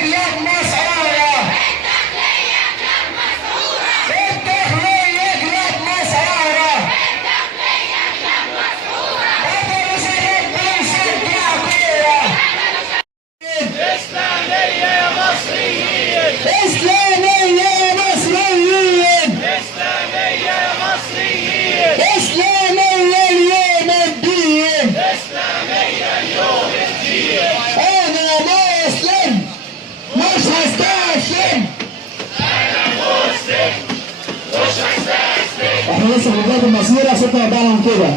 كلاب مسعورة. الداخلية كلاب مسعورة. الداخلية كلاب مسعورة. الداخلية كلاب مسعورة. قدروا شربوا وشدوا عقيرة. إسلامية يا مصريين. إسلامية يا مصريين. إسلامية يا مصريين. إسلامية اليوم الدين. إسلامية اليوم الدين. أنا مسلم مش هستسلم. أنا مسلم مش هستسلم. احنا لسه في بداية المسيرة 6 4 كده.